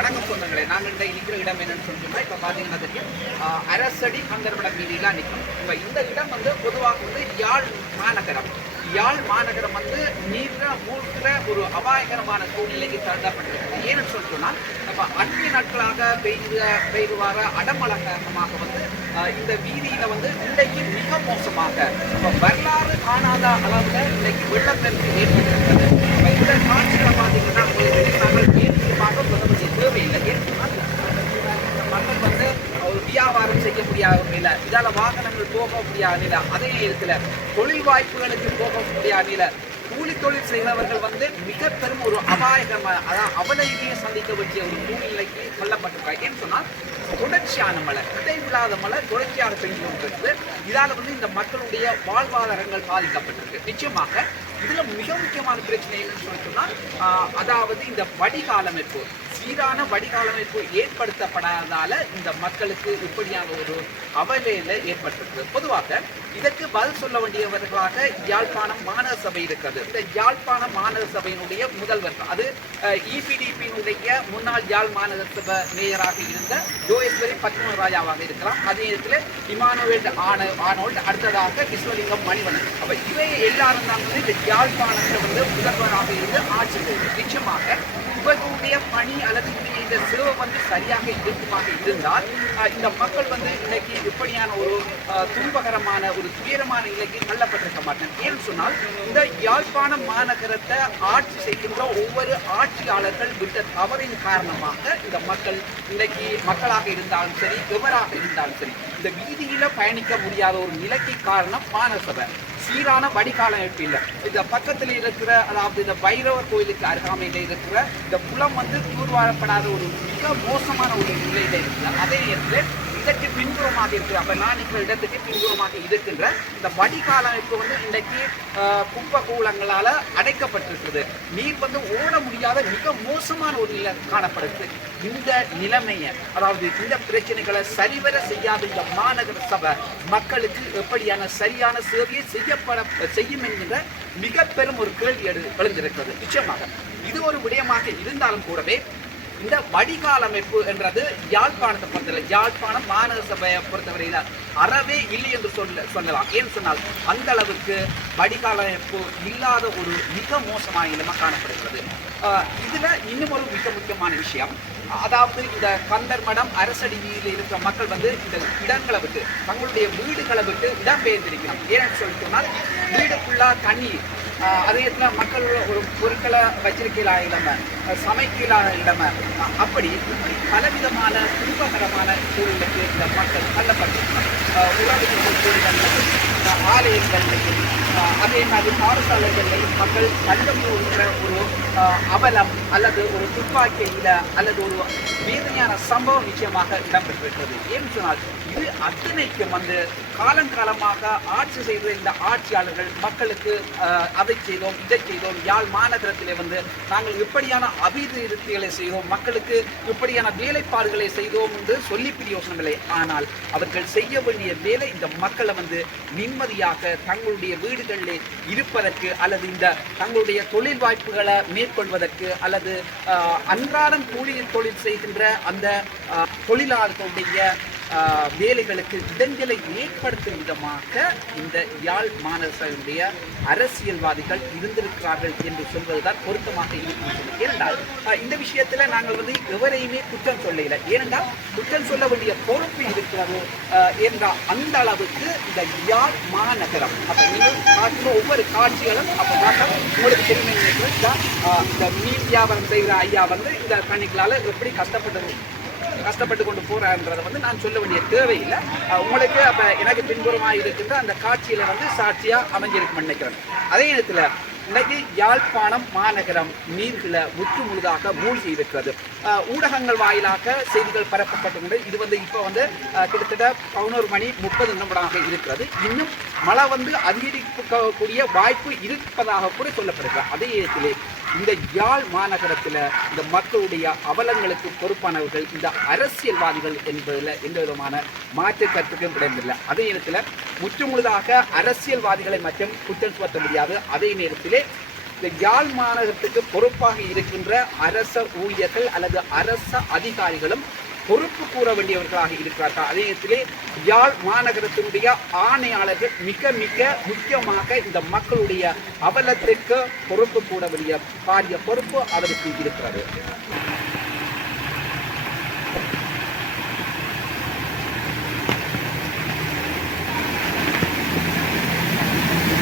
வணக்கம் சொந்தங்களே. நாங்கள் இந்த இருக்கிற இடம் என்னன்னு சொன்னோம்னா, இப்போ பார்த்தீங்கன்னா தெரியும், அரசடி கந்தர்வடம் வீதியெல்லாம் நிற்கும். இப்போ இந்த இடம் வந்து பொதுவாக வந்து யாழ் மாநகரம். யாழ் மாநகரம் வந்து நீர்ற மூழ்கிற ஒரு அபாயகரமான சூழ்நிலைக்கு தள்ளப்பட்டிருக்கு. ஏன்னு சொல்லிட்டோம்னா, இப்போ அன்றைய நாட்களாக பெய்து வர அடமழை காரணமாக வந்து இந்த வீதியில வந்து இன்றைக்கு மிக மோசமாக வரலாறு காணாத அளவில் இன்றைக்கு வெள்ளப்பெருக்கு ஏற்பட்டிருக்கிறது. இந்த காட்சிகளை பார்த்தீங்கன்னா நாங்கள் ஏற்றுமாக சொல்ல தேவையில்லை. மக்கள் வந்து ஒரு வியாபாரம் செய்ய முடியாத நிலை, இதால் வாகனங்கள் போக முடியாத நிலை, அதே நேரத்தில் தொழில் வாய்ப்புகளுக்கு போக முடியாத நிலை, கூலி தொழில் செய்கிறவர்கள் வந்து மிக பெரும் ஒரு அபாயகரமான அதாவது அவலையிலேயே சந்திக்க வேண்டிய ஒரு சூழ்நிலைக்கு கொல்லப்பட்டிருக்காங்க. ஏன்னு சொன்னால் தொடர்ச்சியான மழை, இடைவிடாத மழை தொடர்ச்சியாக பெய்து கொண்டிருக்கிறது. இதால் வந்து இந்த மக்களுடைய வாழ்வாதாரங்கள் பாதிக்கப்பட்டிருக்கு. நிச்சயமாக இதுல மிக முக்கியமான பிரச்சனை என்னன்னு சொன்னால், அதாவது இந்த வடிகாலமைப்பு, சீரான வடிகாலமைப்பு ஏற்படுத்தப்படாததால இந்த மக்களுக்கு இப்படியான ஒரு அவலையில ஏற்பட்டிருக்கு. பொதுவாக இதற்கு பதில் சொல்ல வேண்டியவர்களாக யாழ்ப்பாணம் மாநகர சபை இருக்கிறது. இந்த யாழ்ப்பாணம் மாநகர சபையினுடைய முதல்வர், அது இபிடிபியினுடைய முன்னாள் யாழ் மாநகர சபை மேயராக இருந்த ஜோயஸ்வரி பத்மராஜாவாக இருக்கலாம். அதே நேரத்தில் இமானுவேல் ஆனோல்ட், அடுத்ததாக விஸ்வலிங்கம் மணிவண்ணன். அப்ப இவை எல்லாரும் தான் வந்து இந்த யாழ்ப்பாணத்தில் வந்து முதல்வராக இருந்து ஆட்சி செய்வது. நிச்சயமாக இவர்களுடைய பணி அல்லது இந்த சேவை வந்து சரியாக இருக்குமாக இருந்தால் இந்த மக்கள் வந்து இன்னைக்கு இப்படியான ஒரு துன்பகரமான ஒரு துயரமான நிலைக்கு தள்ளப்பட்டிருக்க மாட்டேன். ஏன்னு சொன்னால், இந்த யாழ்ப்பாணம் மாநகரத்தை ஆட்சி செய்கின்ற ஒவ்வொரு ஆட்சியாளர்கள் விட்ட தவறின் காரணமாக இந்த மக்கள் இன்னைக்கு மக்களாக இருந்தாலும் சரி, எவராக இருந்தாலும் சரி, இந்த வீதியில பயணிக்க முடியாத ஒரு நிலைக்கு காரணம் மாநகர சபை. சீரான வடிகாலமைப்பு இல்லை. இந்த பக்கத்தில் இருக்கிற, அதாவது இந்த பைரவர் கோயிலுக்கு அருகாமையில் இருக்கிற இந்த குளம் வந்து தூர்வாரப்படாத ஒரு மிக மோசமான ஒரு நிலையில இருக்குது. அதே நேரத்தில் இதற்கு பின்புறமாக இருக்கிற, அப்ப நான் இருக்கிற இடத்துக்கு பின்புறமாக இருக்கின்ற இந்த வடிகாலமைப்பு வந்து இன்றைக்கு குப்பை கூலங்களால அடைக்கப்பட்டிருக்கிறது. நீர் வந்து ஓட முடியாத மிக மோசமான ஒரு நிலை காணப்படுது. இந்த நிலைமையை, அதாவது இந்த பிரச்சனைகளை சரிவர செய்யாத இந்த மாநகர சபை மக்களுக்கு எப்படியான சரியான சேவையை செய்யும் என்கின்ற மிக பெரும் ஒரு கேள்வி எழுந்திருக்கிறது. நிச்சயமாக இது ஒரு விடயமாக இருந்தாலும் கூடவே இந்த வடிகாலமைப்பு என்றது யாழ்ப்பாணத்தை பொறுத்தவரை, யாழ்ப்பாணம் மாநகர சபையை பொறுத்தவரையில அறவே இல்லை என்று சொல்லலாம். ஏன்னு சொன்னால் அந்த அளவுக்கு வடிகாலமைப்பு இல்லாத ஒரு மிக மோசமான நிலைமை காணப்படுகிறது. இதுல இன்னும் ஒரு மிக முக்கியமான விஷயம், அதாவது இந்த கந்தர் மடம் அரசடியில் இருக்கிற மக்கள் வந்து இந்த இடங்களை விட்டு, தங்களுடைய வீடுகளை விட்டு இடம்பெயர்ந்திருக்கணும். ஏன்னு சொல்லிட்டோம்னால், வீடுக்குள்ளா தண்ணீர், அதே இடத்துல மக்கள் ஒரு பொருட்களை வச்சிருக்கலாம் இல்லாம, சமைக்கலாம் இல்லாம, அப்படி பலவிதமான துன்பகரமான சூழ்நிலைக்கு இந்த மக்கள் தள்ளப்பட்டிருக்கிறார். உறவுகள் ஆலயங்கள்லையும் அதே மாதிரி பாடசாலைகளையும் மக்கள் தள்ளம் போகிற ஒரு அவலம் அல்லது ஒரு துப்பாக்கியில அல்லது ஒரு வேதனையான சம்பவம் நிச்சயமாக இடம்பெற்றிருக்கிறது. ஏன்னு சொன்னால், இது அத்தனைக்கும் வந்து காலங்காலமாக ஆட்சி செய்த இந்த ஆட்சியாளர்கள் மக்களுக்கு அதை செய்தோம், இதை செய்தோம், யாழ் மாநகரத்திலே வந்து நாங்கள் இப்படியான அபிவிருத்திகளை செய்தோம், மக்களுக்கு இப்படியான வேலைப்பாடுகளை செய்தோம் என்று சொல்லி பிரயோசனமில்லை. ஆனால் அவர்கள் செய்ய வேண்டிய வேலை இந்த மக்களை வந்து நிம்மதியாக தங்களுடைய வீடுகளிலே இருப்பதற்கு, அல்லது இந்த தங்களுடைய தொழில் வாய்ப்புகளை மேற்கொள்வதற்கு, அல்லது அன்றாடம் கூலி தொழில் செய்கின்ற அந்த தொழிலாளர்களுடைய வேலைகளுக்கு இடங்களை ஏற்படுத்தும் விதமாக இந்த யாழ் மாநகரசபையுடைய அரசியல்வாதிகள் இருந்திருக்கிறார்கள் என்று சொல்வதுதான் பொருத்தமாக இருக்கும். ஏனென்றால் இந்த விஷயத்துல நாங்கள் வந்து எவரையுமே குற்றம் சொல்லல. ஏனென்றால் குற்றம் சொல்ல வேண்டிய பொறுப்பு இருக்கிறது என்ற அந்த அளவுக்கு இந்த யாழ் மாநகரம், அப்ப நீங்கள் பார்க்கிற ஒவ்வொரு காட்சிகளும் அப்ப பார்த்தா உங்களுக்கு தெரியும். இந்த மீன் வியாபாரம் செய்கிற ஐயா வந்து இந்த தண்ணிகளால எப்படி கஷ்டப்பட்டு கொண்டு போறான்றதை வந்து நான் சொல்ல வேண்டிய தேவையில்லை. உங்களுக்கு அப்ப எனக்கு பின்புறமாக இருக்கின்ற அந்த காட்சியில வந்து சாட்சியா அமைஞ்சிருக்கும் நினைக்கிறேன். அதே நேரத்தில் இன்னைக்கு யாழ்ப்பாணம் மாநகரம் நீர்களை முற்று முழுதாக மூழ்கி இருக்கிறது. ஊடகங்கள் வாயிலாக செய்திகள் பரப்பப்பட்டு இது வந்து இப்போ வந்து கிட்டத்தட்ட 11:30 இருக்கிறது. இன்னும் மழை வந்து அதிகரிக்கக்கூடிய வாய்ப்பு இருப்பதாக கூட சொல்லப்படுகிறது. அதே நேரத்திலே இந்த யாழ் மாநகரத்தில் இந்த மக்களுடைய அவலங்களுக்கு பொறுப்பானவர்கள் இந்த அரசியல்வாதிகள் என்பதில் எந்த விதமான மாற்று கருத்துக்கும் இடமில்லை. அதே நேரத்தில் முற்றுமுழுதாக அரசியல்வாதிகளை மட்டும் குற்றம் சுமத்த முடியாது. அதே நேரத்திலே இந்த யாழ் மாநகரத்துக்கு பொறுப்பாக இருக்கின்ற அரச ஊழியர்கள் அல்லது அரச அதிகாரிகளும் பொறுப்பு கூற வேண்டியவர்களாக இருக்கிறார்கள். அதே நேரத்திலே யாழ் மாநகரத்தினுடைய ஆணையாளர்கள் மிக மிக முக்கியமாக இந்த மக்களுடைய அவலத்திற்கு பொறுப்பு கூற வேண்டிய பாரிய பொறுப்பு அவருக்கு இருக்கிறது.